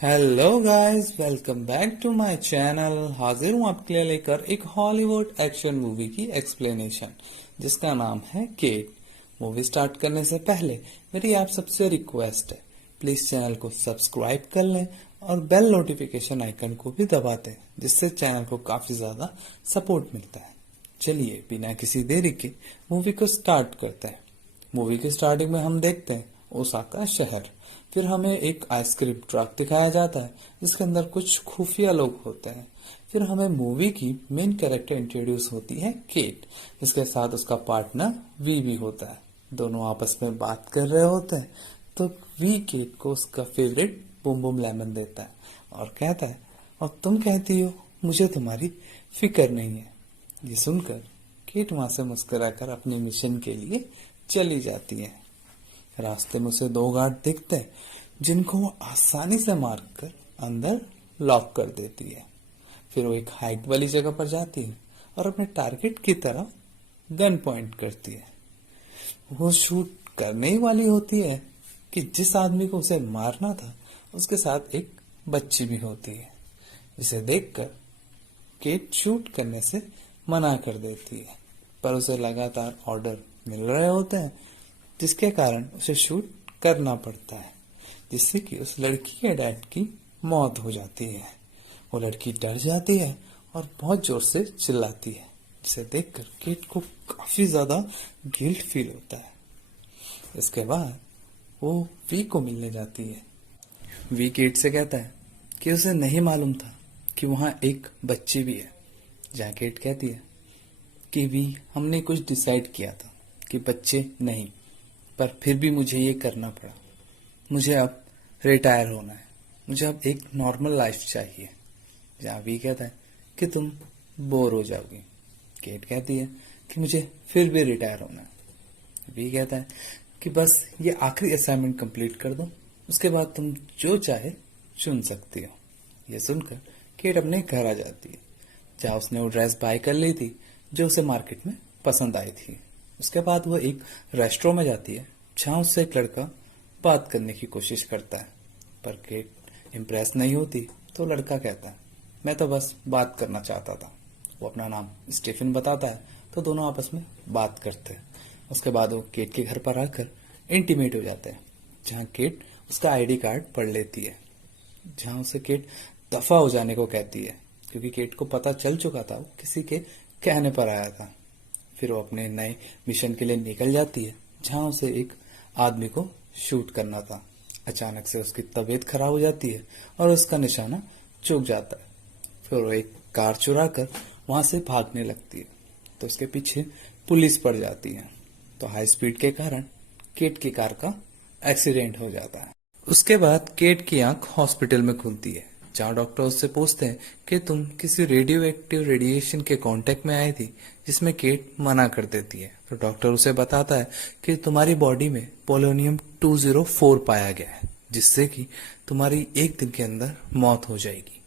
Hello guys, welcome back to my channel. हाजिर हूँ आपके लिए लेकर एक हॉलीवुड एक्शन मूवी की एक्सप्लेनेशन जिसका नाम है केट। मूवी स्टार्ट करने से पहले मेरी आप सबसे रिक्वेस्ट है, प्लीज चैनल को सब्सक्राइब कर लें और बेल नोटिफिकेशन आइकन को भी दबा दें, जिससे चैनल को काफी ज्यादा सपोर्ट मिलता है। चलिए बिना किसी देरी के मूवी को स्टार्ट करते हैं। मूवी के स्टार्टिंग में हम देखते हैं ओसाका शहर। फिर हमें एक आइसक्रीम ट्रक दिखाया जाता है जिसके अंदर कुछ खुफिया लोग होते हैं। फिर हमें मूवी की मेन कैरेक्टर इंट्रोड्यूस होती है केट, जिसके साथ उसका पार्टनर वी भी होता है। दोनों आपस में बात कर रहे होते हैं तो वी केट को उसका फेवरेट बूम बूम लेमन देता है और कहता है, और तुम कहती हो मुझे तुम्हारी फिक्र नहीं है। ये सुनकर केट वहां से मुस्कुराकर अपने मिशन के लिए चली जाती है। रास्ते में उसे दो गार्ड दिखते हैं जिनको वो आसानी से मारकर अंदर लॉक कर देती है। फिर वो एक हाइट वाली जगह पर जाती है और अपने टारगेट की तरफ गन पॉइंट करती है। वो शूट करने ही वाली होती है कि जिस आदमी को उसे मारना था उसके साथ एक बच्ची भी होती है, जिसे देखकर केट शूट करने से मना कर देती है। पर उसे लगातार ऑर्डर मिल रहे होते हैं जिसके कारण उसे शूट करना पड़ता है, जिससे कि उस लड़की के डैड की मौत हो जाती है। वो लड़की डर जाती है और बहुत जोर से चिल्लाती है, जिसे देखकर केट को काफी ज्यादा गिल्ट फील होता है। इसके बाद वो वी को मिलने जाती है। वी केट से कहता है कि उसे नहीं मालूम था कि वहां एक बच्ची भी है। जहाँ केट कहती है कि वी, हमने कुछ डिसाइड किया था कि बच्चे नहीं, पर फिर भी मुझे ये करना पड़ा। मुझे अब रिटायर होना है, मुझे अब एक नॉर्मल लाइफ चाहिए। जहाँ वी कहता है कि तुम बोर हो जाओगी। केट कहती है कि मुझे फिर भी रिटायर होना है। वी कहता है कि बस ये आखिरी असाइनमेंट कंप्लीट कर दो, उसके बाद तुम जो चाहे चुन सकती हो। ये सुनकर केट अपने घर आ जाती है, जहाँ उसने वो ड्रेस बाय कर ली थी जो उसे मार्केट में पसंद आई थी। उसके बाद वो एक रेस्टोरेंट में जाती है जहाँ उससे एक लड़का बात करने की कोशिश करता है, पर केट इम्प्रेस नहीं होती। तो लड़का कहता है, मैं तो बस बात करना चाहता था। वो अपना नाम स्टीफन बताता है, तो दोनों आपस में बात करते हैं। उसके बाद वो केट के घर पर आकर इंटीमेट हो जाते हैं, जहाँ केट उसका आईडी कार्ड पढ़ लेती है, जहाँ उसे केट दफा हो जाने को कहती है, क्योंकि केट को पता चल चुका था वो किसी के कहने पर आया था। फिर वो अपने नए मिशन के लिए निकल जाती है, जहाँ उसे एक आदमी को शूट करना था। अचानक से उसकी तबीयत खराब हो जाती है और उसका निशाना चूक जाता है। फिर वो एक कार चुरा कर वहां से भागने लगती है, तो उसके पीछे पुलिस पड़ जाती है। तो हाई स्पीड के कारण केट की कार का एक्सीडेंट हो जाता है। उसके बाद केट की आंख हॉस्पिटल में खुलती है, जहाँ डॉक्टर उससे पूछते हैं कि तुम किसी रेडियो एक्टिव रेडिएशन के कांटेक्ट में आई थी, जिसमें केट मना कर देती है। तो डॉक्टर उसे बताता है कि तुम्हारी बॉडी में पोलोनियम 204 पाया गया है, जिससे कि तुम्हारी एक दिन के अंदर मौत हो जाएगी।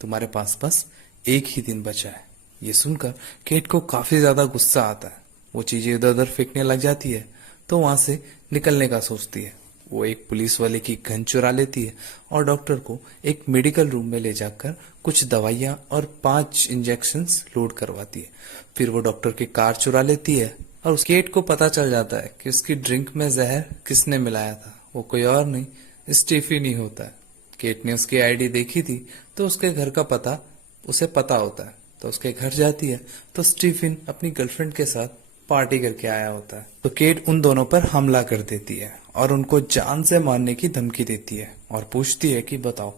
तुम्हारे पास बस एक ही दिन बचा है। ये सुनकर केट को काफी ज्यादा गुस्सा आता है। वो चीजें इधर उधर फेंकने लग जाती है, तो वहां से निकलने का सोचती है। वो एक पुलिस वाले की गन चुरा लेती है और डॉक्टर को एक मेडिकल रूम में ले जाकर कुछ दवाइयां और 5 इंजेक्शंस लोड करवाती है। फिर वो डॉक्टर की कार चुरा लेती है और उस केट को पता चल जाता है कि उसकी ड्रिंक में जहर किसने मिलाया था। वो कोई और नहीं, स्टीफन ही होता है। केट ने उसकी आईडी देखी थी, तो उसके घर का पता उसे पता होता है। तो उसके घर जाती है, तो स्टीफन अपनी गर्लफ्रेंड के साथ पार्टी करके आया होता है। तो केट उन दोनों पर हमला कर देती है और उनको जान से मारने की धमकी देती है और पूछती है कि बताओ,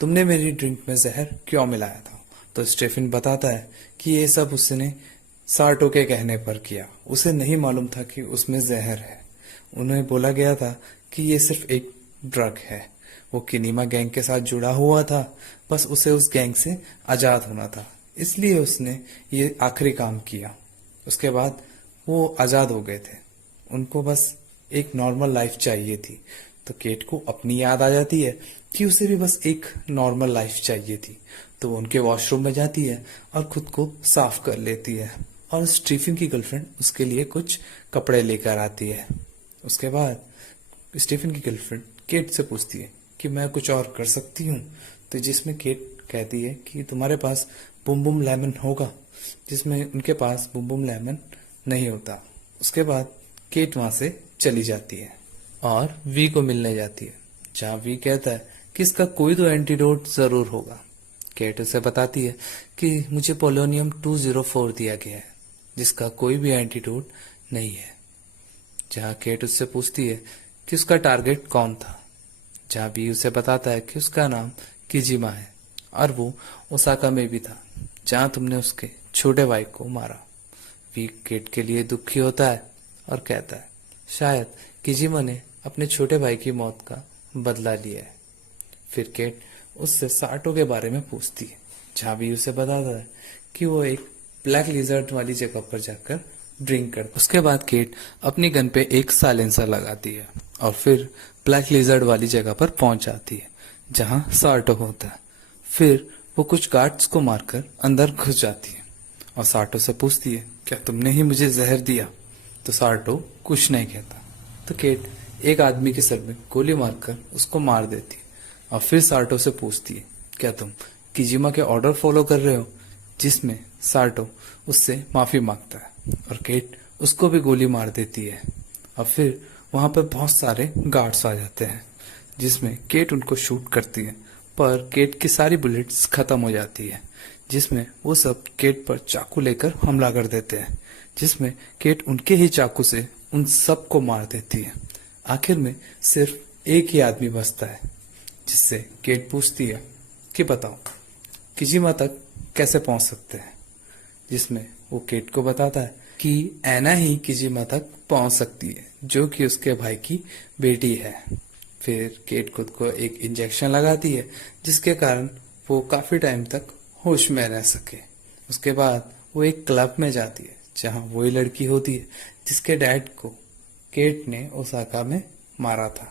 तुमने मेरी ड्रिंक में जहर क्यों मिलाया था। तो स्टीफन बताता है कि ये सब उसने सार्टो के कहने पर किया। उसे नहीं मालूम था कि उसमें जहर है। उन्हें बोला गया था कि ये सिर्फ एक ड्रग है। वो किनीमा गैंग के साथ जुड़ा हुआ था, बस उसे उस गैंग से आजाद होना था, इसलिए उसने ये आखिरी काम किया। उसके बाद वो आजाद हो गए थे, उनको बस एक नॉर्मल लाइफ चाहिए थी। तो केट को अपनी याद आ जाती है कि उसे भी बस एक नॉर्मल लाइफ चाहिए थी। तो वो उनके वॉशरूम में जाती है और खुद को साफ कर लेती है, और स्टीफन की गर्लफ्रेंड उसके लिए कुछ कपड़े लेकर आती है। उसके बाद स्टीफन की गर्लफ्रेंड केट से पूछती है कि मैं कुछ और कर सकती हूँ। तो जिसमें केट कहती है कि तुम्हारे पास बूम बूम लेमन होगा, जिसमें उनके पास बूम बूम लेमन नहीं होता। उसके बाद केट वहां से चली जाती है और वी को मिलने जाती है, जहाँ वी कहता है कि इसका कोई तो एंटीडोट जरूर होगा। केट उसे बताती है कि मुझे पोलोनियम 204 दिया गया है, जिसका कोई भी एंटीडोट नहीं है। जहाँ केट उससे पूछती है कि उसका टारगेट कौन था, जहाँ वी उसे बताता है कि उसका नाम किजिमा है और वो ओसाका में भी था, जहाँ तुमने उसके छोटे भाई को मारा। वी केट के लिए दुखी होता है और कहता है शायद किजिमा ने अपने छोटे भाई की मौत का बदला लिया है। फिर केट उससे साटो के बारे में पूछती है, जहाँ भी उसे बताता है कि वो एक ब्लैक लिजर्ड वाली जगह पर जाकर ड्रिंक करता। उसके बाद केट अपनी गन पे एक साइलेंसर लगाती है और फिर ब्लैक लिजर्ड वाली जगह पर पहुंच जाती है, जहाँ साटो होता है। फिर वो कुछ गार्ड्स को मारकर अंदर घुस जाती है और साटो से पूछती है क्या तुमने ही मुझे जहर दिया। तो साटो कुछ नहीं कहता। तो केट एक आदमी के सर में गोली मारकर उसको मार देती है और फिर साटो से पूछती है क्या तुम किजिमा के ऑर्डर फॉलो कर रहे हो, जिसमें साटो उससे माफी मांगता है और केट उसको भी गोली मार देती है। और फिर वहां पर बहुत सारे गार्ड्स आ जाते हैं, जिसमें केट उनको शूट करती है, पर केट की सारी बुलेट्स खत्म हो जाती है, जिसमें वो सब केट पर चाकू लेकर हमला कर देते हैं, जिसमें केट उनके ही चाकू से उन सब को मार देती है। आखिर में सिर्फ एक ही आदमी बचता है, जिससे केट पूछती है कि बताओ किजिमा तक कैसे पहुंच सकते हैं, जिसमें वो केट को बताता है कि ऐना ही किजिमा तक पहुंच सकती है, जो कि उसके भाई की बेटी है। फिर केट खुद को एक इंजेक्शन लगाती है, जिसके कारण वो काफी टाइम तक होश में रह सके। उसके बाद वो एक क्लब में जाती है, जहां वही लड़की होती है जिसके डैड को केट ने ओसाका में मारा था।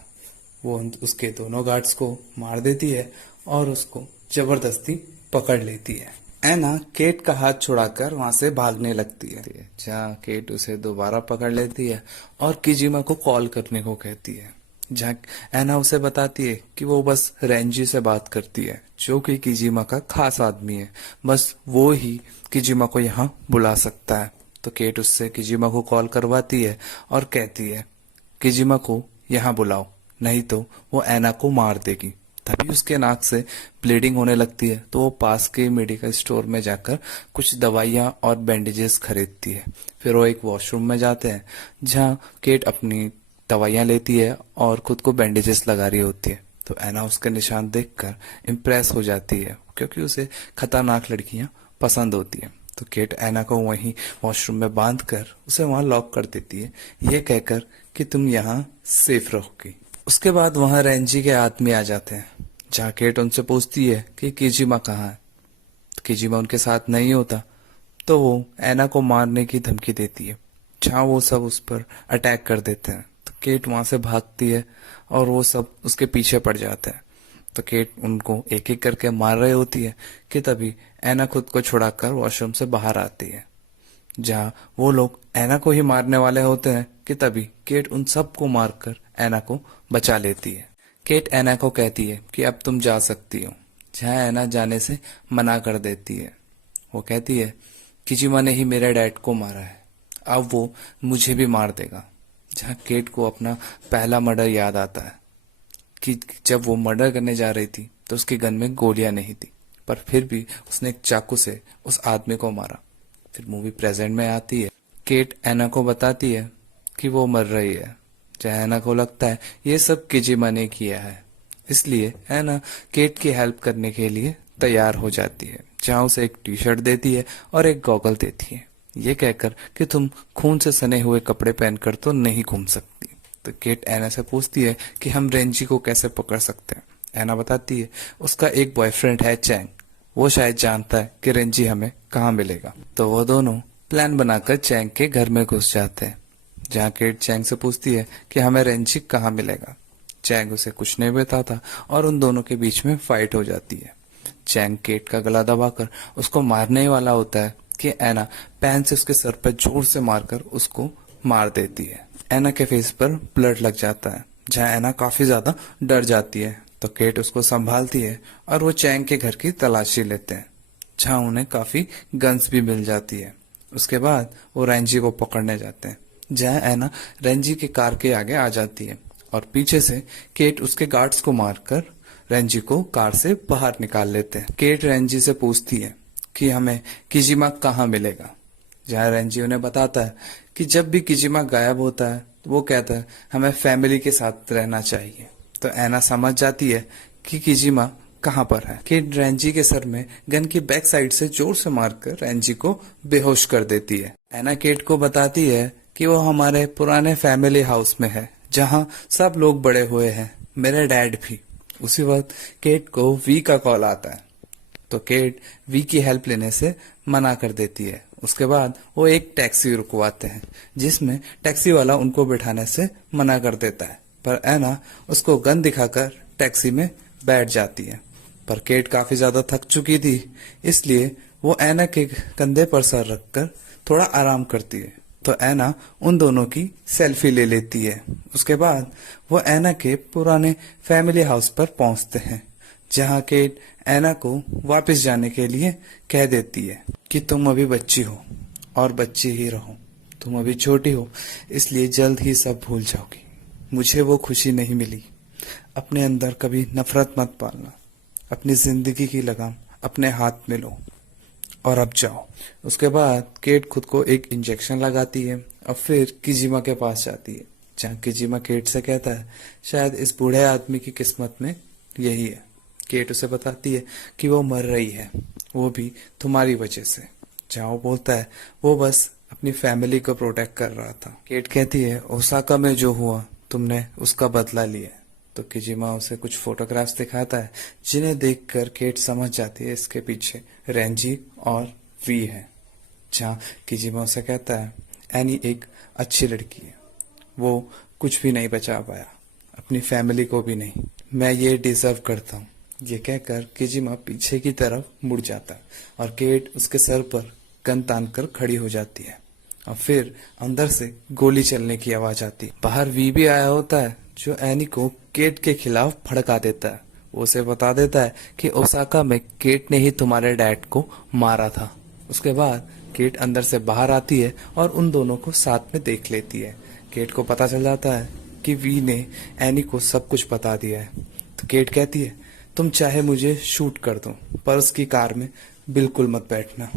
वो उसके दोनों गार्ड्स को मार देती है और उसको जबरदस्ती पकड़ लेती है। ऐना केट का हाथ छुड़ाकर वहां से भागने लगती है, जहाँ केट उसे दोबारा पकड़ लेती है और किजिमा को कॉल करने को कहती है, जहाँ ऐना उसे बताती है कि वो बस रेंजी से बात करती है, जो कि किजिमा का खास आदमी है, बस वो ही किजिमा को यहाँ बुला सकता है। तो केट उससे किजिमा को कॉल करवाती है और कहती है किजिमा को यहाँ बुलाओ, नहीं तो वो ऐना को मार देगी। तभी उसके नाक से ब्लीडिंग होने लगती है, तो वो पास के मेडिकल स्टोर में जाकर कुछ दवाइयां और बैंडेजेस खरीदती है। फिर वो एक वॉशरूम में जाते हैं, जहाँ केट अपनी दवाइयां लेती है और खुद को बैंडेजेस लगा रही होती है। तो ऐना उसके निशान देखकर इम्प्रेस हो जाती है, क्योंकि उसे खतरनाक लड़कियां पसंद होती है। तो केट ऐना को वहीं वॉशरूम में बांधकर उसे वहां लॉक कर देती है, ये कहकर कि तुम यहाँ सेफ रहोगी। उसके बाद वहां रेंजी के आदमी आ जाते हैं, जहाँ केट उनसे पूछती है कि किजिमा कहाँ है। तो किजिमा उनके साथ नहीं होता, तो वो ऐना को मारने की धमकी देती है, जहाँ वो सब उस पर अटैक कर देते हैं। तो केट वहां से भागती है और वो सब उसके पीछे पड़ जाते हैं। तो केट उनको एक एक करके मार रही होती है कि तभी ऐना खुद को छुड़ाकर वॉशरूम से बाहर आती है, जहाँ वो लोग ऐना को ही मारने वाले होते हैं कि तभी केट उन सबको मारकर ऐना को बचा लेती है। केट ऐना को कहती है कि अब तुम जा सकती हो, जहाँ ऐना जाने से मना कर देती है। वो कहती है किजिमा ने ही मेरे डैड को मारा है, अब वो मुझे भी मार देगा। जहाँ केट को अपना पहला मर्डर याद आता है कि जब वो मर्डर करने जा रही थी तो उसकी गन में गोलियां नहीं थी, पर फिर भी उसने एक चाकू से उस आदमी को मारा। फिर मूवी प्रेजेंट में आती है। केट ऐना को बताती है कि वो मर रही है, जहाँ ऐना को लगता है ये सब किजिमा ने किया है, इसलिए ऐना केट की हेल्प करने के लिए तैयार हो जाती है, जहाँ उसे एक टी शर्ट देती है और एक गॉगल देती है, ये कहकर कि तुम खून से सने हुए कपड़े पहनकर तो नहीं घूम सकती। तो केट ऐना से पूछती है कि हम रेंजी को कैसे पकड़ सकते हैं। ऐना बताती है उसका एक बॉयफ्रेंड है चैंग, वो शायद जानता है कि रेंजी हमें कहाँ मिलेगा। तो वो दोनों प्लान बनाकर चैंग के घर में घुस जाते हैं, जहाँ केट चैंग से पूछती है कि हमें रेंजी कहाँ मिलेगा। चैंग उसे कुछ नहीं बताता और उन दोनों के बीच में फाइट हो जाती है। चैंग केट का गला दबाकर उसको मारने वाला होता है कि ऐना पेन से उसके सर पर जोर से मारकर उसको मार देती है। ऐना के फेस पर ब्लड लग जाता है, जहाँ ऐना काफी ज्यादा डर जाती है। तो केट उसको संभालती है और वो चैंग के घर की तलाशी लेते हैं, जहाँ उन्हें काफी गन्स भी मिल जाती है। उसके बाद वो रेंजी को पकड़ने जाते हैं, जहाँ एना रेंजी के कार के आगे आ जाती है और पीछे से केट उसके गार्ड्स को मारकर रेंजी को कार से बाहर निकाल लेते हैं। केट रेंजी से पूछती है कि हमें किजिमा कहाँ मिलेगा, जहाँ रेंजी उन्हें बताता है कि जब भी किजिमा गायब होता है तो वो कहता है हमें फैमिली के साथ रहना चाहिए। तो एना समझ जाती है कि किजिमा कहाँ पर है। केट रेंजी के सर में गन की बैक साइड से जोर से मारकर रेंजी को बेहोश कर देती है। एना केट को बताती है कि वो हमारे पुराने फैमिली हाउस में है, जहाँ सब लोग बड़े हुए हैं, मेरे डैड भी। उसी वक्त केट को वी का कॉल आता है, तो केट वी की हेल्प लेने से मना कर देती है। उसके बाद वो एक टैक्सी रुकवाते हैं, जिसमें टैक्सी वाला उनको बिठाने से मना कर देता है, पर एना उसको गन दिखाकर टैक्सी में बैठ जाती है। पर केट काफी ज्यादा थक चुकी थी, इसलिए वो एना के कंधे पर सर रखकर थोड़ा आराम करती है। तो एना उन दोनों की सेल्फी ले लेती है। उसके बाद वो एना के पुराने फैमिली हाउस पर पहुंचते हैं, जहां केट एना को वापस जाने के लिए कह देती है कि तुम अभी बच्ची हो और बच्ची ही रहो, तुम अभी छोटी हो, इसलिए जल्द ही सब भूल जाओगी। मुझे वो खुशी नहीं मिली। अपने अंदर कभी नफरत मत पालना, अपनी जिंदगी की लगाम अपने हाथ में लो और अब जाओ। उसके बाद केट खुद को एक इंजेक्शन लगाती है और फिर किजिमा के पास जाती है, जहाँ किजिमा केट से कहता है शायद इस बूढ़े आदमी की किस्मत में यही है। केट उसे बताती है कि वो मर रही है, वो भी तुम्हारी वजह से। जहाँ वो बोलता है वो बस अपनी फैमिली को प्रोटेक्ट कर रहा था। केट कहती है ओसाका में जो हुआ तुमने उसका बदला लिया। तो किजिमा उसे कुछ फोटोग्राफ्स दिखाता है, जिन्हें देखकर केट समझ जाती है इसके पीछे रेंजी और वी है। जहाँ किजिमा उसे कहता है एनी एक अच्छी लड़की है, वो कुछ भी नहीं बचा पाया, अपनी फैमिली को भी नहीं, मैं ये डिजर्व करता हूँ। ये कहकर किजिमा पीछे की तरफ मुड़ जाता है और केट उसके सर पर गन तान कर खड़ी हो जाती है और फिर अंदर से गोली चलने की आवाज आती है। बाहर वी भी आया होता है, जो एनी को केट के खिलाफ भड़का देता है। वो उसे बता देता है कि ओसाका में केट ने ही तुम्हारे डैड को मारा था। उसके बाद केट अंदर से बाहर आती है और उन दोनों को साथ में देख लेती है। केट को पता चल जाता है कि वी ने एनी को सब कुछ बता दिया है। तो केट कहती है तुम चाहे मुझे शूट कर दो, पर उसकी कार में बिल्कुल मत बैठना।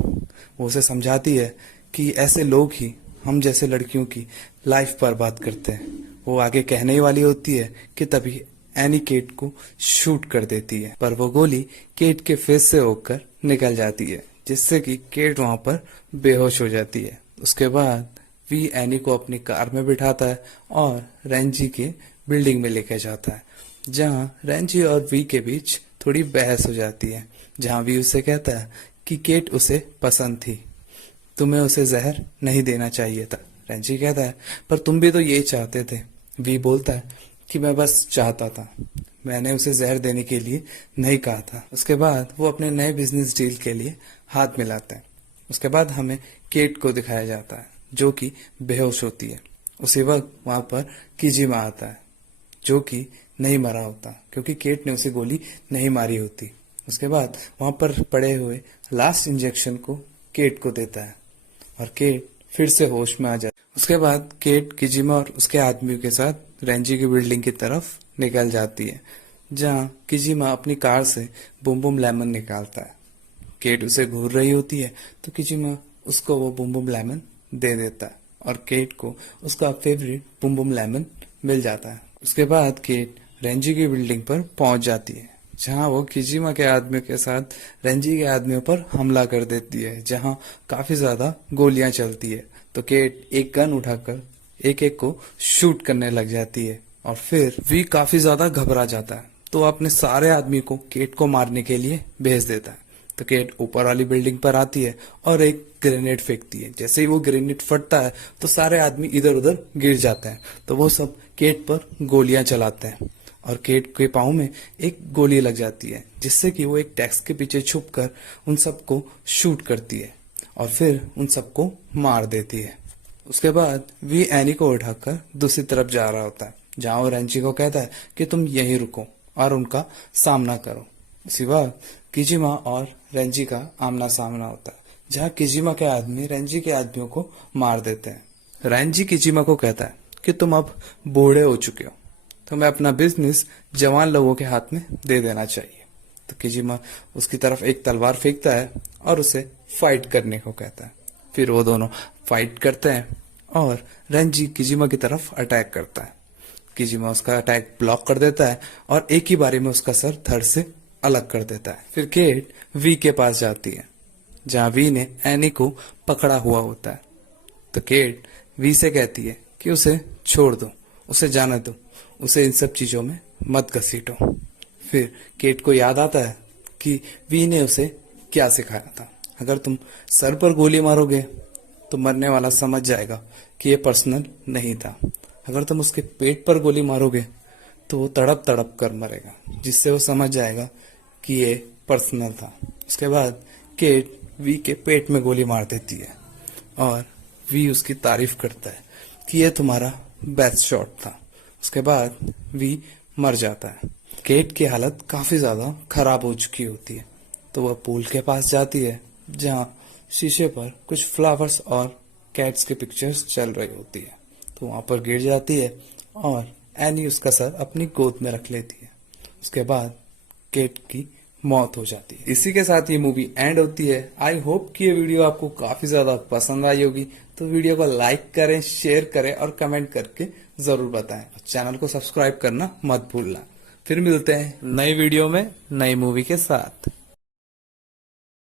वो उसे समझाती है कि ऐसे लोग ही हम जैसे लड़कियों की लाइफ बर्बाद करते हैं। वो आगे कहने ही वाली होती है कि तभी एनी केट को शूट कर देती है, पर वो गोली केट के फेस से होकर निकल जाती है, जिससे कि केट वहां पर बेहोश हो जाती है। उसके बाद वी एनी को अपनी कार में बिठाता है और रेंजी के बिल्डिंग में लेकर जाता है, जहां रेंजी और वी के बीच थोड़ी बहस हो जाती है। जहां वी उसे कहता है कि केट उसे पसंद थी, तुम्हें उसे जहर नहीं देना चाहिए था। रेंजी कहता है पर तुम भी तो यही चाहते थे। वी बोलता है कि मैं बस चाहता था, मैंने उसे जहर देने के लिए नहीं कहा था। उसके बाद वो अपने नए बिजनेस डील के लिए हाथ मिलाते हैं। उसके बाद हमें केट को दिखाया जाता है, जो कि बेहोश होती है। उसी वक्त वहां पर किजिमा आता है, जो कि नहीं मरा होता, क्योंकि केट ने उसे गोली नहीं मारी होती। उसके बाद वहां पर पड़े हुए लास्ट इंजेक्शन को केट को देता है और केट फिर से होश में आ जाती है। उसके बाद केट किजिमा और उसके आदमियों के साथ रेंजी की बिल्डिंग की तरफ निकल जाती है, जहां किजिमा अपनी कार से बुम बुम लेमन निकालता है। केट उसे घूर रही होती है, तो किजिमा उसको वो बुम बुम लेमन दे देता है और केट को उसका फेवरेट बुम बुम लेमन मिल जाता है। उसके बाद केट रेंजी की बिल्डिंग पर पहुंच जाती है, जहां वो किजिमा के आदमियों के साथ रेंजी के आदमियों पर हमला कर देती है, जहां काफी ज्यादा गोलियां चलती है। तो केट एक गन उठाकर एक एक को शूट करने लग जाती है और फिर वी काफी ज्यादा घबरा जाता है, तो अपने सारे आदमी को केट को मारने के लिए भेज देता है। तो केट ऊपर वाली बिल्डिंग पर आती है और एक ग्रेनेड फेंकती है। जैसे ही वो ग्रेनेड फटता है तो सारे आदमी इधर उधर गिर जाते हैं, तो वो सब केट पर गोलियां चलाते हैं और केट के पाँव में एक गोली लग जाती है, जिससे कि वो एक डेस्क के पीछे छुपकर उन सबको शूट करती है और फिर उन सबको मार देती है। उसके बाद वी एनी को उठाकर दूसरी तरफ जा रहा होता है, जहाँ वो रेंची को कहता है कि तुम यहीं रुको और उनका सामना करो। इसी बार किजिमा और रेंजी का आमना सामना होता है, जहाँ किजिमा के आदमी रेंजी के आदमियों को मार देते हैं। रेंजी किजिमा को कहता है कि तुम अब बूढ़े हो चुके हो, तुम्हें अपना बिजनेस जवान लोगों के हाथ में दे देना चाहिए। तो किजिमा उसकी तरफ एक तलवार फेंकता है और उसे फाइट करने को कहता है। फिर वो दोनों फाइट करते हैं और रेंजी किजिमा की तरफ अटैक करता है। किजिमा उसका अटैक ब्लॉक कर देता है और एक ही बारी में उसका सर धड़ से अलग कर देता है। फिर केट वी के पास जाती है, जहाँ वी ने एनी को पकड़ा हुआ होता है। तो केट वी से कहती है कि उसे छोड़ दो, उसे जाने दो, उसे इन सब चीजों में मत घसीटो। फिर केट को याद आता है कि वी ने उसे क्या सिखाया था। अगर तुम सर पर गोली मारोगे तो मरने वाला समझ जाएगा कि ये पर्सनल नहीं था। अगर तुम उसके पेट पर गोली मारोगे तो वो तड़प तड़प कर मरेगा, जिससे वो समझ जाएगा कि ये पर्सनल था। उसके बाद केट वी के पेट में गोली मार देती है और वी उसकी तारीफ करता है कि ये तुम्हारा बेस्ट शॉट था। उसके बाद वी मर जाता है। केट की हालत काफी ज्यादा खराब हो चुकी होती है, तो वह पूल के पास जाती है, जहाँ शीशे पर कुछ फ्लावर्स और कैट्स के पिक्चर्स चल रही होती है। तो वहां पर गिर जाती है और एनी उसका सर अपनी गोद में रख लेती है। उसके बाद केट की मौत हो जाती है। इसी के साथ ये मूवी एंड होती है। आई होप कि ये वीडियो आपको काफी ज्यादा पसंद आई होगी, तो वीडियो को लाइक करें, शेयर करें और कमेंट करके जरूर बताएं। चैनल को सब्सक्राइब करना मत भूलना। फिर मिलते हैं नई वीडियो में नई मूवी के साथ।